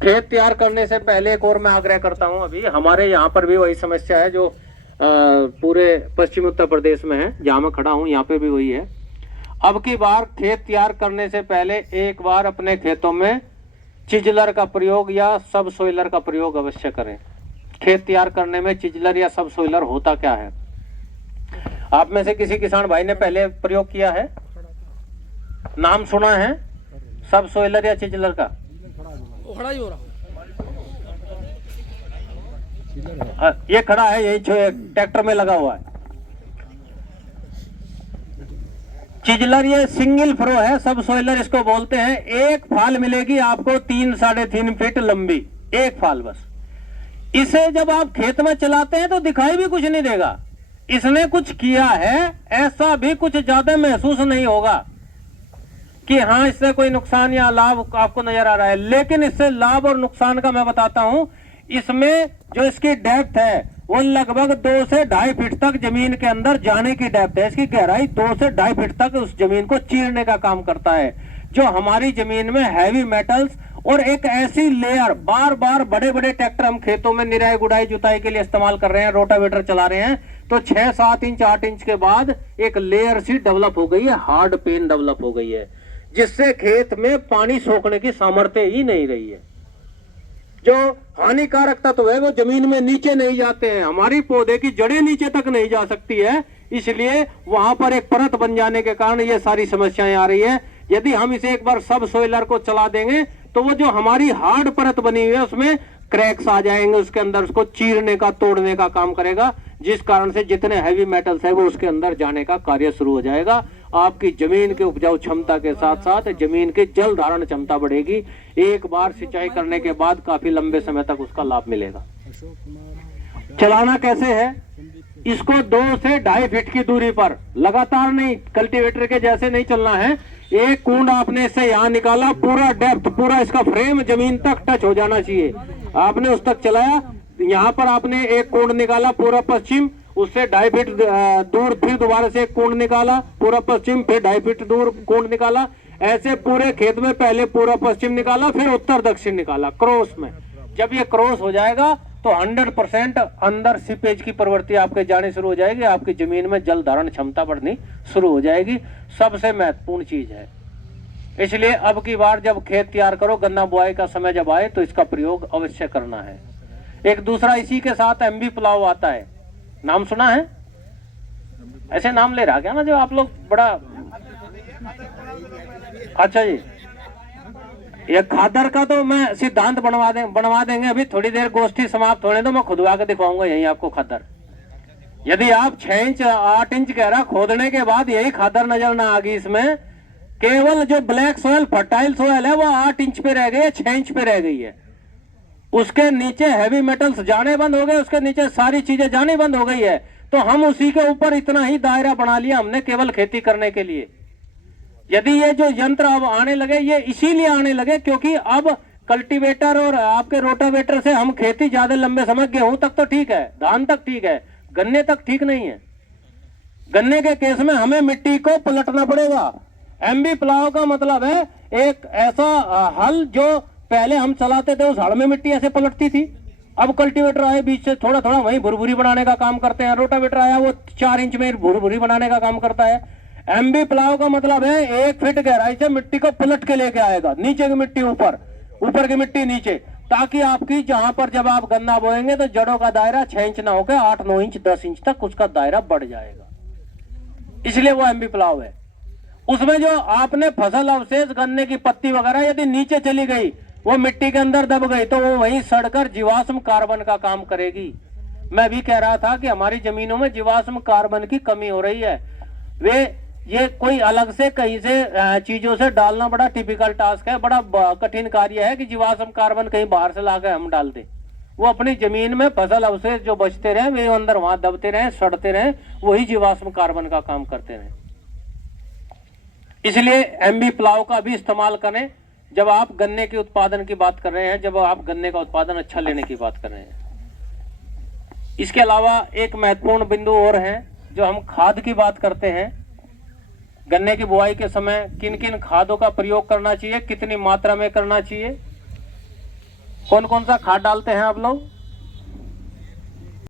खेत तैयार करने से पहले एक और मैं आग्रह करता हूं, अभी हमारे यहाँ पर भी वही समस्या है जो पूरे पश्चिमी उत्तर प्रदेश में है, जहाँ मैं खड़ा हूँ यहाँ पे भी वही है। अब की बार खेत तैयार करने से पहले एक बार अपने खेतों में चिजलर का प्रयोग या सब सोइलर का प्रयोग अवश्य करें। खेत तैयार करने में चिजलर या सब सोइलर होता क्या है? आप में से किसी किसान भाई ने पहले प्रयोग किया है? नाम सुना है सब सोइलर या चिजलर का? खड़ा ही हो रहा ये खड़ा है, यही ट्रैक्टर में लगा हुआ है। चिजलर ये सिंगल फ्रो है, सब सोइलर इसको बोलते हैं। एक फाल मिलेगी आपको 3-3.5 फीट लंबी, एक फाल बस। इसे जब आप खेत में चलाते हैं तो दिखाई भी कुछ नहीं देगा इसने कुछ किया है, ऐसा भी कुछ ज्यादा महसूस नहीं होगा कि हाँ इससे कोई नुकसान या लाभ आपको नजर आ रहा है। लेकिन इससे लाभ और नुकसान का मैं बताता हूं। इसमें जो इसकी डेप्थ है वो लगभग 2 से 2.5 फीट तक जमीन के अंदर जाने की डेप्थ है। इसकी गहराई 2 से 2.5 फीट तक उस जमीन को चीरने का काम करता है, जो हमारी जमीन में हैवी मेटल्स और एक ऐसी लेयर, बार बार बड़े बड़े ट्रैक्टर हम खेतों में निराई गुड़ाई जुताई के लिए इस्तेमाल कर रहे हैं, रोटावेटर चला रहे हैं, तो 6-7 इंच 8 इंच के बाद एक लेयर सी डेवलप हो गई है, हार्ड पेन डेवलप हो गई है, जिससे खेत में पानी सोखने की सामर्थ्य ही नहीं रही है। जो हानिकारक तत्व है वो जमीन में नीचे नहीं जाते हैं, हमारी पौधे की जड़ें नीचे तक नहीं जा सकती है, इसलिए वहां पर एक परत बन जाने के कारण ये सारी समस्याएं आ रही है। यदि हम इसे एक बार सब सोइलर को चला देंगे तो वो जो हमारी हार्ड परत बनी हुई है उसमें क्रैक्स आ जाएंगे, उसके अंदर उसको चीरने का, तोड़ने का काम करेगा, जिस कारण से जितने हैवी मेटल्स है वो उसके अंदर जाने का कार्य शुरू हो जाएगा। आपकी जमीन के उपजाऊ क्षमता के साथ साथ जमीन की जल धारण क्षमता बढ़ेगी। एक बार सिंचाई करने के बाद काफी लंबे समय तक उसका लाभ मिलेगा। चलाना कैसे है? इसको 2 से 2.5 फीट की दूरी पर, लगातार नहीं, कल्टीवेटर के जैसे नहीं चलना है। एक कूंड आपने इससे यहाँ निकाला, पूरा डेप्थ, पूरा इसका फ्रेम जमीन तक टच हो जाना चाहिए। आपने उस तक चलाया, यहाँ पर आपने एक कूंड निकाला पूरा पश्चिम, उससे 2.5 फीट दूर फिर दोबारा से एक कूंड निकाला पूरा पश्चिम, फिर 2.5 फीट दूर कूंड निकाला, ऐसे पूरे खेत में पहले पूरा पश्चिम निकाला, फिर उत्तर दक्षिण निकाला क्रॉस में। जब ये क्रॉस हो जाएगा तो 100% अंदर सीपेज की प्रवृत्ति आपके जाने शुरू हो जाएगी, आपकी जमीन में जल धारण क्षमता बढ़नी शुरू हो जाएगी। सबसे महत्वपूर्ण चीज है, इसलिए अब की बार जब खेत तैयार करो, गन्ना बुआई का समय जब आए तो इसका प्रयोग अवश्य करना है। एक दूसरा इसी के साथ एमबी प्लाव आता है, नाम सुना है? ऐसे नाम ले रहा क्या ना जो आप लोग बड़ा, अच्छा जी, ये खादर का तो मैं सिद्धांत बनवा देंगे। अभी थोड़ी देर गोष्ठी समाप्त होने दो, मैं खुदवा के दिखाऊंगा यही आपको खादर। यदि आप 6 इंच 8 इंच गहरा खोदने के बाद यही खादर नजर ना आ गई, इसमें केवल जो ब्लैक सोयल फर्टाइल सोयल है वो 8 इंच पे रह गई है, 6 इंच पे रह गई है। उसके नीचे हैवी मेटल्स जाने बंद हो गए, उसके नीचे सारी चीजें जानी बंद हो गई है, तो हम उसी के ऊपर इतना ही दायरा बना लिया हमने केवल खेती करने के लिए। यदि ये जो यंत्र अब आने लगे, ये इसीलिए आने लगे क्योंकि अब कल्टीवेटर और आपके रोटावेटर से हम खेती ज्यादा लंबे समय, गेहूं तक तो ठीक है, धान तक ठीक है, गन्ने तक ठीक नहीं है। गन्ने के केस में हमें मिट्टी को पलटना पड़ेगा। एमबी प्लाव का मतलब है एक ऐसा हल जो पहले हम चलाते थे, उस हल में मिट्टी ऐसे पलटती थी, अब कल्टीवेटर आए बीच से थोड़ा थोड़ा वहीं भुरभुरी बनाने का काम करते हैं, रोटावेटर आया वो 4 इंच में भुरभुरी बनाने का काम करता है। एमबी प्लाव का मतलब है 1 फीट गहराई से मिट्टी को पलट के लेके आएगा, नीचे की मिट्टी ऊपर, ऊपर की मिट्टी नीचे, ताकि आपकी जहां पर जब आप गन्ना बोएंगे तो जड़ों का दायरा 6 इंच ना होकर 8-9 इंच 10 इंच तक उसका दायरा बढ़ जाएगा, इसलिए वो एमबी प्लाव है। उसमें जो आपने फसल अवशेष गन्ने की पत्ती वगैरह यदि नीचे चली गई, वो मिट्टी के अंदर दब गई, तो वो वहीं सड़कर जीवाश्म कार्बन का काम करेगी। मैं भी कह रहा था कि हमारी जमीनों में जीवाश्म कार्बन की कमी हो रही है। ये कोई अलग से कहीं से चीजों से डालना बड़ा टिपिकल टास्क है, बड़ा कठिन कार्य है कि जीवाश्म कार्बन कहीं बाहर से लाकर हम डाल दें। वो अपनी जमीन में फसल अवशेष जो बचते रहे वे अंदर वहां दबते रहे, सड़ते रहे, वही जीवाश्म कार्बन का काम करते रहे। इसलिए एमबी प्लाव का भी इस्तेमाल करें जब आप गन्ने के उत्पादन की बात कर रहे हैं, जब आप गन्ने का उत्पादन अच्छा लेने की बात कर रहे हैं। इसके अलावा एक महत्वपूर्ण बिंदु और है, जो हम खाद की बात करते हैं। गन्ने की बुआई के समय किन किन खादों का प्रयोग करना चाहिए, कितनी मात्रा में करना चाहिए। कौन कौन सा खाद डालते हैं आप लोग?